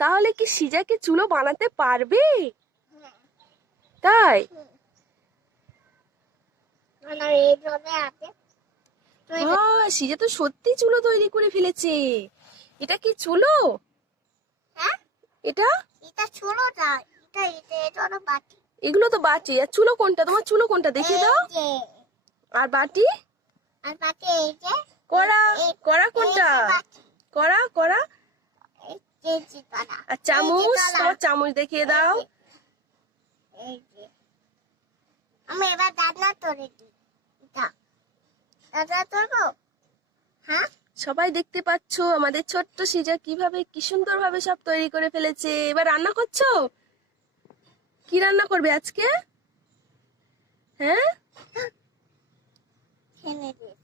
তাহলে কি সিজাকে চুলো বানাতে পারবে? তাই? সিজা তো সত্যি চুলো তৈরি করে ফেলেছে। এটা কি চুলো? এটা এগুলো তো বাটি। আর চুলো কোনটা? তোমার চুলো কোনটা দেখিয়ে দাও। আর বাটি? কড়া কড়া কোনটা? কড়া কড়া। আর চামচ? তোমার চামচ দেখিয়ে দাও। আমি এবার দাদা তোরে দিই। দাদা তোরবো? হ্যাঁ, সবাই দেখতে পাচ্ছো আমাদের ছোট্ট সিজা কিভাবে কি সুন্দর ভাবে সব তৈরি করে ফেলেছে। এবার রান্না করছো? কি রান্না করবে আজকে? হ্যাঁ, খেলে দিই।